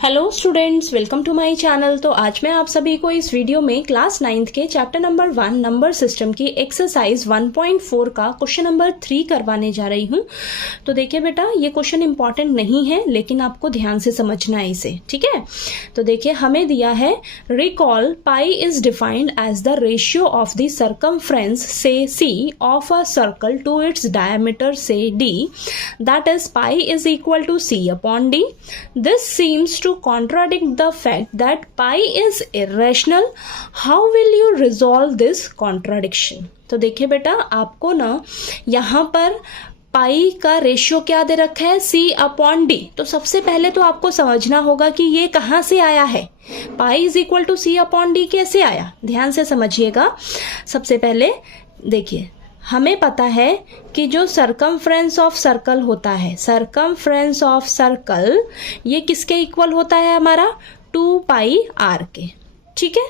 Hello students, welcome to my channel. तो आज मैं आप सभी को इस वीडियो में क्लास 9th के चैप्टर नंबर 1 नंबर सिस्टम की एक्सरसाइज 1.4 का क्वेश्चन नंबर 3 करवाने जा रही हूँ। तो देखिए बेटा, ये क्वेश्चन इंपॉर्टेंट नहीं है लेकिन आपको ध्यान से समझना है इसे, ठीक है। तो देखिए, हमें दिया है recall pi is defined as the ratio of the circumference से C of a circle to its diameter से D, that is pi is equal to C upon D. This seems to contradict the fact that pi is irrational. How will you resolve this contradiction? तो देखिए बेटा, आपको ना यहाँ पर पाई का ratio क्या दे रखा है, c अपॉन डी। तो सबसे पहले तो आपको समझना होगा कि ये कहाँ से आया है, pi is equal to c upon D कैसे आया। ध्यान से समझिएगा। सबसे पहले देखिए, हमें पता है कि जो सर्कमफ्रेंस ऑफ सर्कल होता है, सर्कमफ्रेंस ऑफ सर्कल ये किसके इक्वल होता है, हमारा 2 पाई आर के, ठीक है।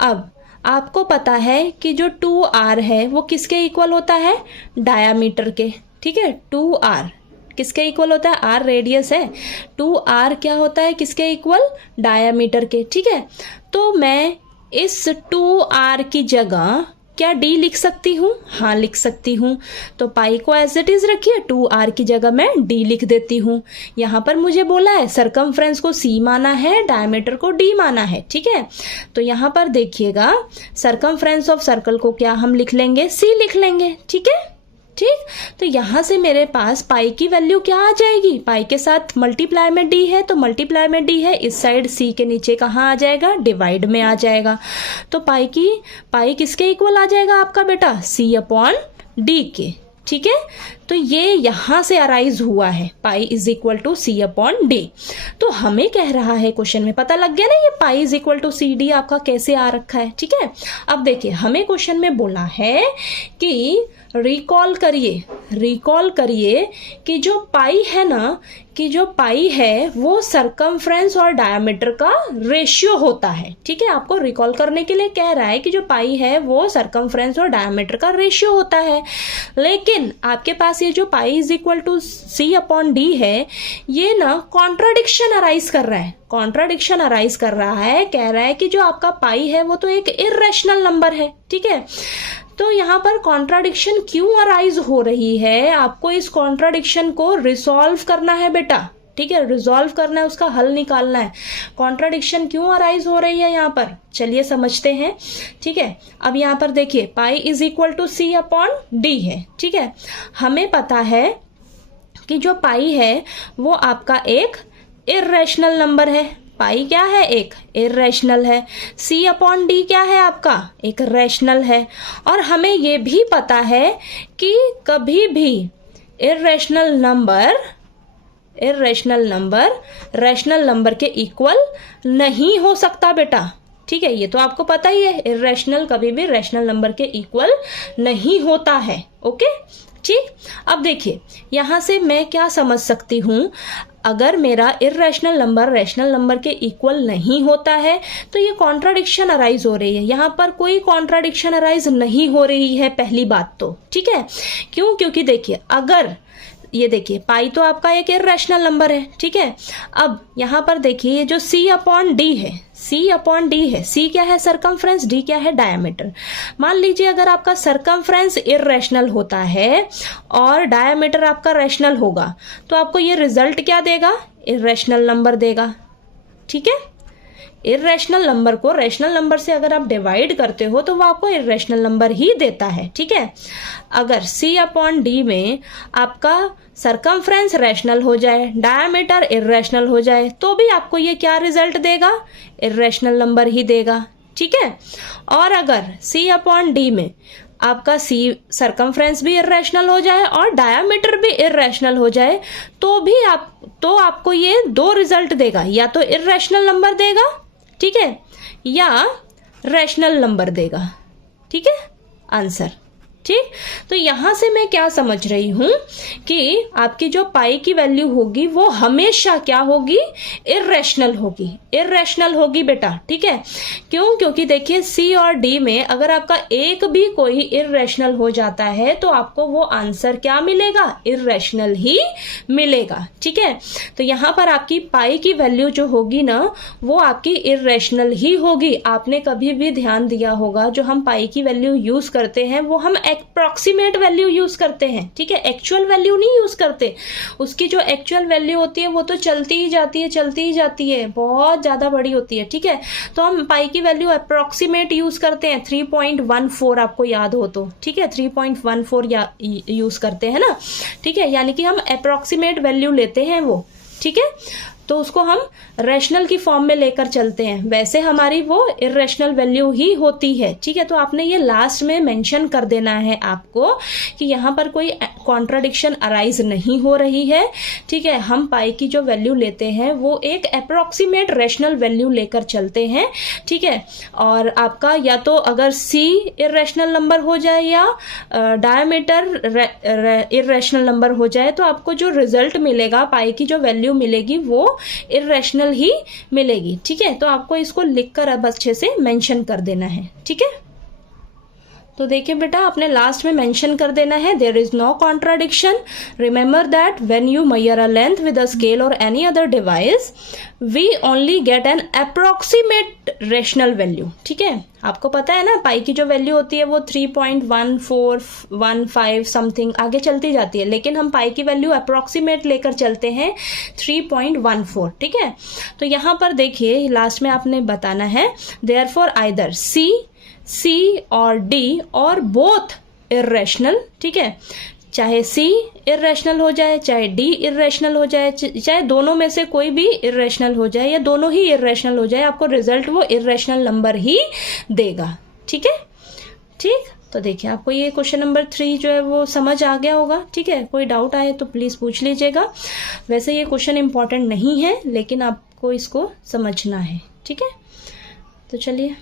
अब आपको पता है कि जो 2 आर है वो किसके इक्वल होता है, डायामीटर के, ठीक है। 2 आर किसके इक्वल होता है, आर रेडियस है, 2 आर क्या होता है, किसके इक्वल, डायामीटर के, ठीक है। तो मैं इस 2 आर की जगह क्या डी लिख सकती हूँ, हाँ लिख सकती हूँ। तो पाई को एज इट इज रखिए, 2 आर की जगह मैं डी लिख देती हूँ। यहाँ पर मुझे बोला है सर्कमफ्रेंस को सी माना है, डायमीटर को डी माना है, ठीक है। तो यहाँ पर देखिएगा, सर्कमफ्रेंस ऑफ सर्कल को क्या हम लिख लेंगे, सी लिख लेंगे, ठीक है, ठीक। तो यहाँ से मेरे पास पाई की वैल्यू क्या आ जाएगी, पाई के साथ मल्टीप्लाई में डी है तो मल्टीप्लाई में डी है, इस साइड सी के नीचे कहाँ आ जाएगा, डिवाइड में आ जाएगा। तो पाई किसके इक्वल आ जाएगा आपका बेटा, सी अपॉन डी के, ठीक है। तो ये यहाँ से अराइज हुआ है, pi is equal to C upon D. तो हमें कह रहा है क्वेश्चन में, पता लग गया ना ये pi is equal to C D आपका कैसे आ रखा है, ठीक है। अब देखिए, हमें क्वेश्चन में बोला है कि रिकॉल करिए कि जो पाई है ना, कि जो पाई है वो सर्कमफ्रेंस और डायमीटर का रेशियो होता है, ठीक है। आपको रिकॉल करने के लिए कह रहा है कि जो पाई है वो सर्कमफ्रेंस और डायमीटर का रेशियो होता है। लेकिन आपके पास ये जो pi is equal to C upon D है, ये ना कॉन्ट्राडिक्शन अराइज कर रहा है, कह रहा है कि जो आपका पाई है वो तो एक इर्रेशनल नंबर है, ठीक है। तो यहाँ पर कॉन्ट्राडिक्शन क्यों अराइज हो रही है, आपको इस कॉन्ट्राडिक्शन को रिसॉल्व करना है बेटा, ठीक है, रिजॉल्व करना है, उसका हल निकालना है। कॉन्ट्राडिक्शन क्यों अराइज हो रही है यहाँ पर, चलिए समझते हैं, ठीक है। अब यहाँ पर देखिए, pi is equal to C upon D है, ठीक है। हमें पता है कि जो पाई है वो आपका एक इर्रेशनल नंबर है, पाई क्या है, एक इर्रेशनल है। सी अपॉन डी क्या है आपका, एक रैशनल है। और हमें ये भी पता है कि कभी भी इर्रेशनल नंबर रैशनल नंबर के इक्वल नहीं हो सकता बेटा, ठीक है। ये तो आपको पता ही है, इर्रेशनल कभी भी रैशनल नंबर के इक्वल नहीं होता है, ओके, ठीक। अब देखिए, यहां से मैं क्या समझ सकती हूं, अगर मेरा इर्रेशनल नंबर रैशनल नंबर के इक्वल नहीं होता है तो ये कॉन्ट्राडिक्शन अराइज हो रही है। यहाँ पर कोई कॉन्ट्राडिक्शन अराइज नहीं हो रही है, पहली बात तो, ठीक है। क्यों, क्योंकि देखिए, अगर ये देखिए, पाई तो आपका एक इर्रेशनल नंबर है, ठीक है। अब यहाँ पर देखिए, ये जो सी अपॉन डी है, सी क्या है, सर्कमफ्रेंस, डी क्या है, डायमीटर। मान लीजिए अगर आपका सर्कमफ्रेंस इर्रेशनल होता है और डायमीटर आपका रैशनल होगा, तो आपको ये रिजल्ट क्या देगा, इर्रेशनल नंबर देगा, ठीक है। इर्रेशनल नंबर को रैशनल नंबर से अगर आप डिवाइड करते हो तो वो आपको इर्रेशनल नंबर ही देता है, ठीक है। अगर सी अपॉन डी में आपका सर्कमफ्रेंस रैशनल हो जाए, डायमीटर इर्रेशनल हो जाए, तो भी आपको ये क्या रिजल्ट देगा, इर्रेशनल नंबर ही देगा, ठीक है। और अगर सी अपॉन डी में आपका सी सर्कमफ्रेंस भी इर्रेशनल हो जाए और डायामीटर भी इर्रेशनल हो जाए, तो आपको ये 2 रिजल्ट देगा, या तो इर्रेशनल नंबर देगा, ठीक है, या रैशनल नंबर देगा, ठीक है, आंसर, ठीक। तो यहां से मैं क्या समझ रही हूं कि आपकी जो पाई की वैल्यू होगी वो हमेशा क्या होगी, इर्रेशनल होगी, इर्रेशनल होगी बेटा, ठीक है। क्यों? क्योंकि देखिए सी और डी में अगर आपका एक भी कोई इर्रेशनल हो जाता है तो आपको वो आंसर क्या मिलेगा, इर्रेशनल ही मिलेगा, ठीक है। तो यहां पर आपकी पाई की वैल्यू जो होगी ना वो आपकी इर्रेशनल ही होगी। आपने कभी भी ध्यान दिया होगा जो हम पाई की वैल्यू यूज करते हैं वो हम अप्रॉक्सीमेट वैल्यू यूज करते हैं, ठीक है, एक्चुअल वैल्यू नहीं यूज करते। उसकी जो एक्चुअल वैल्यू होती है वो तो चलती ही जाती है, चलती ही जाती है, बहुत ज्यादा बड़ी होती है, ठीक है। तो हम पाई की वैल्यू अप्रॉक्सीमेट यूज करते हैं, 3.14 आपको याद हो तो, ठीक है, 3.14 यूज करते हैं ना, ठीक है, यानी कि हम अप्रॉक्सीमेट वैल्यू लेते हैं वो, ठीक है। तो उसको हम रैशनल की फॉर्म में लेकर चलते हैं, वैसे हमारी वो इर्रेशनल वैल्यू ही होती है, ठीक है। तो आपने ये लास्ट में मेंशन कर देना है आपको कि यहाँ पर कोई कॉन्ट्राडिक्शन अराइज नहीं हो रही है, ठीक है। हम पाई की जो वैल्यू लेते हैं वो एक अप्रोक्सीमेट रैशनल वैल्यू लेकर चलते हैं, ठीक है। और आपका या तो अगर सी इर्रेशनल नंबर हो जाए या डायमीटर इर्रेशनल नंबर हो जाए तो आपको जो रिजल्ट मिलेगा, पाई की जो वैल्यू मिलेगी वो इर्रेशनल ही मिलेगी, ठीक है। तो आपको इसको लिखकर अब अच्छे से मेंशन कर देना है, ठीक है। तो देखिए बेटा आपने लास्ट में मेंशन कर देना है there is no contradiction. Remember that when you measure a length with a scale और any other device we only get an approximate rational value, ठीक है। आपको पता है ना पाई की जो वैल्यू होती है वो 3.1415 समथिंग आगे चलती जाती है, लेकिन हम पाई की वैल्यू अप्रोक्सीमेट लेकर चलते हैं 3.14, ठीक है। तो यहां पर देखिए लास्ट में आपने बताना है देयरफॉर आइदर सी और डी और बोथ इर्रेशनल, ठीक है। चाहे सी इर्रेशनल हो जाए, चाहे डी इर्रेशनल हो जाए, चाहे दोनों में से कोई भी इर्रेशनल हो जाए या दोनों ही इर्रेशनल हो जाए, आपको रिजल्ट वो इर्रेशनल नंबर ही देगा, ठीक है, ठीक। तो देखिए आपको ये क्वेश्चन नंबर 3 जो है वो समझ आ गया होगा, ठीक है। कोई डाउट आए तो प्लीज पूछ लीजिएगा। वैसे ये क्वेश्चन इंपॉर्टेंट नहीं है लेकिन आपको इसको समझना है, ठीक है। तो चलिए।